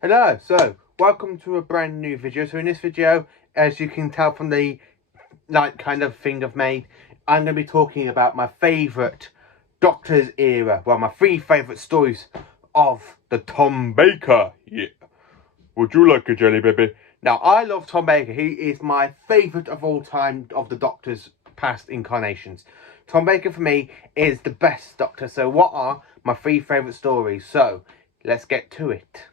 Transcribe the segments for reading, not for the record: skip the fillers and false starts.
Hello, so welcome to a brand new video. So in this video, as you can tell from the kind of thing I've made, I'm going to be talking about my favourite Doctor's era. Well, my 3 favourite stories of the Tom Baker. Yeah. Would you like a jelly baby? Now, I love Tom Baker. He is my favourite of all time of the Doctor's past incarnations. Tom Baker for me is the best Doctor. So what are my 3 favourite stories? So let's get to it.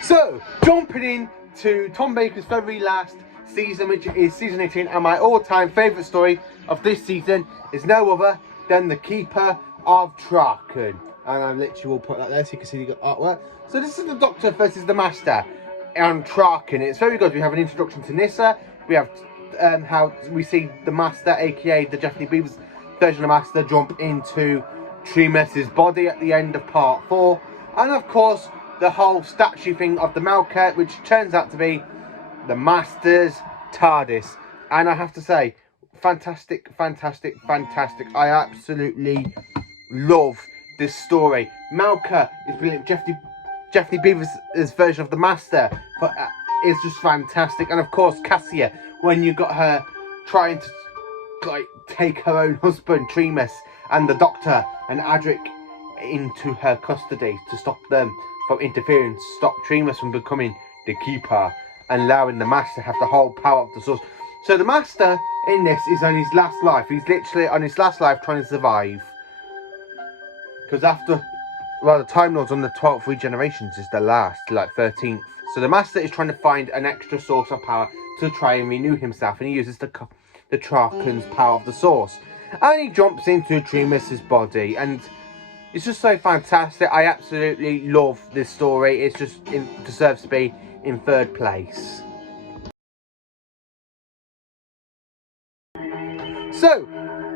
So, jumping in to Tom Baker's very last season, which is season 18, and my all-time favourite story of this season is no other than The Keeper of Traken. And I literally will put that there so you can see the artwork. So this is the Doctor versus the Master on Traken. It's very good. We have an introduction to Nyssa. We have how we see the Master, aka the Daphne Beavers version of Master, jump into Tremas's body at the end of part 4. And of course, the whole statue thing of the Malket, which turns out to be the Master's TARDIS. And I have to say, fantastic, fantastic, fantastic. I absolutely love this story. Malket is brilliant. Daphne Beavers' version of the Master but is just fantastic. And of course, Cassia, when you got her trying to take her own husband, Tremas, and the Doctor and Adric into her custody to stop them from interfering, to stop Tremas from becoming the Keeper and allowing the Master to have the whole power of the Source. So the Master in this is on his last life. He's literally on his last life trying to survive. Because after, well, the Time Lord's on the 12th regenerations is the last, 13th. So the Master is trying to find an extra source of power to try and renew himself. And he uses the Traken's power of the Source. And he jumps into Tremas's body. And it's just so fantastic. I absolutely love this story. It deserves to be in 3rd place. So,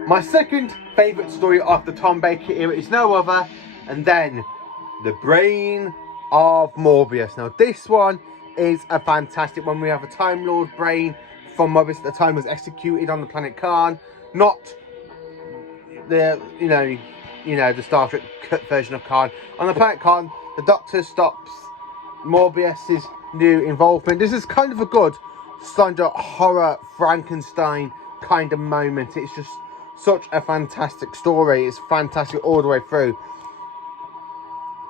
my 2nd favourite story of the Tom Baker era is no other and then The Brain of Morbius. Now, this one is a fantastic one. We have a Time Lord brain from Morbius at the time was executed on the planet Khan, not the the Star Trek version of Khan. On the planet Khan, the Doctor stops Morbius's new involvement. This is kind of a good horror Frankenstein kind of moment. It's just such a fantastic story. It's fantastic all the way through.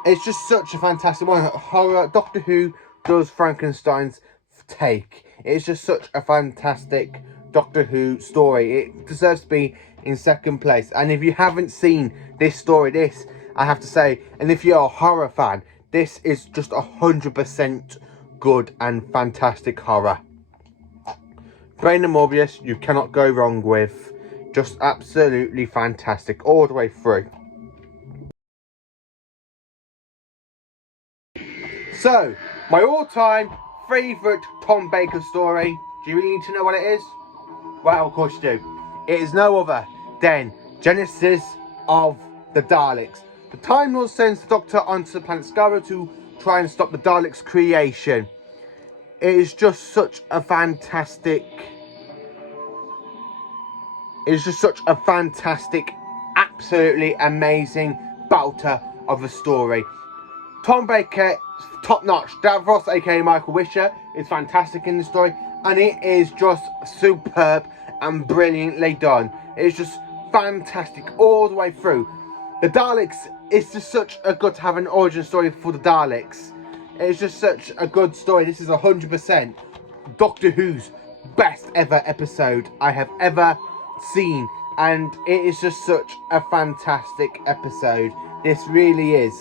It's just such a fantastic one. Horror Doctor Who does Frankenstein's take. It's just such a fantastic Doctor Who story. It deserves to be in 2nd place. And if you haven't seen this story, I have to say, and if you're a horror fan, this is just 100% good and fantastic horror. Brain of Morbius, you cannot go wrong with. Just absolutely fantastic all the way through. So, my all-time favourite Tom Baker story. Do you really need to know what it is? Well, of course you do. It is no other than Genesis of the Daleks. The Time Lord sends the Doctor onto the planet Skaro to try and stop the Daleks' creation. It is just such a fantastic... absolutely amazing belter of a story. Tom Baker, top notch. Davros, aka Michael Wisher, is fantastic in the story, and it is just superb and brilliantly done. It's just fantastic all the way through. The Daleks, it's just such a good to have an origin story for the Daleks. It's just such a good story. This is 100% Doctor Who's best ever episode I have ever seen, and it is just such a fantastic episode. This really is.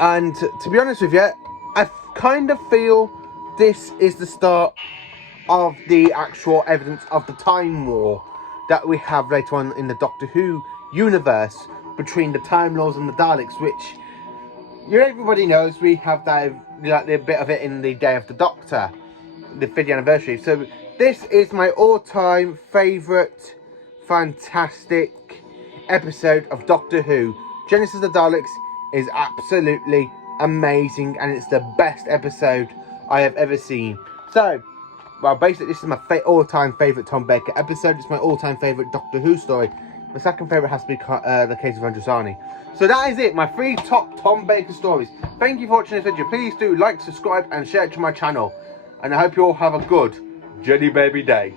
And to be honest with you, I kind of feel this is the start of the actual evidence of the Time War that we have later on in the Doctor Who universe between the Time Lords and the Daleks, which everybody knows we have that a bit of it in the Day of the Doctor, the 50th anniversary. So this is my all-time favourite fantastic episode of Doctor Who. Genesis of the Daleks is absolutely amazing, and it's the best episode I have ever seen. So, well, basically, this is my all-time favourite Tom Baker episode. It's my all-time favourite Doctor Who story. My second favourite has to be The Case of Androsani. So that is it, my 3 top Tom Baker stories. Thank you for watching this video. Please do like, subscribe, and share it to my channel. And I hope you all have a good Jenny Baby day.